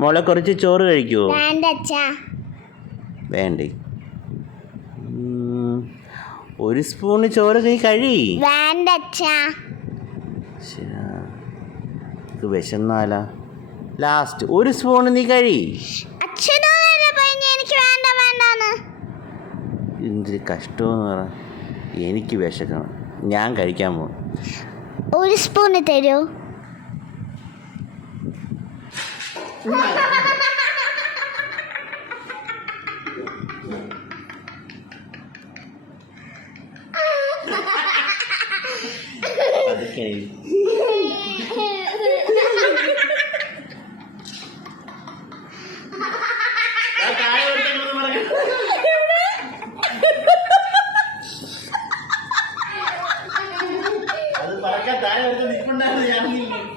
മോളെ കുറച്ച് ചോറ് കഴിക്കുമോ വേണ്ട അച്ഛാ. വേണ്ടേ. ഒരു സ്പൂണ് ചോറ് കൈ കഴി. വേണ്ട അച്ഛാ. വിശന്നാലാ. ലാസ്റ്റ് ഒരു സ്പൂണ് നീ കഴി. എന്തൊരു കഷ്ടമെന്ന് പറ. എനിക്ക് വിശക്കണം. ഞാൻ കഴിക്കാൻ പോകും ഒരു സ്പൂണ് Okay. അത് പറക്കാൻ താഴെ നിൽപ്പുണ്ടായിരുന്നു ഞാൻ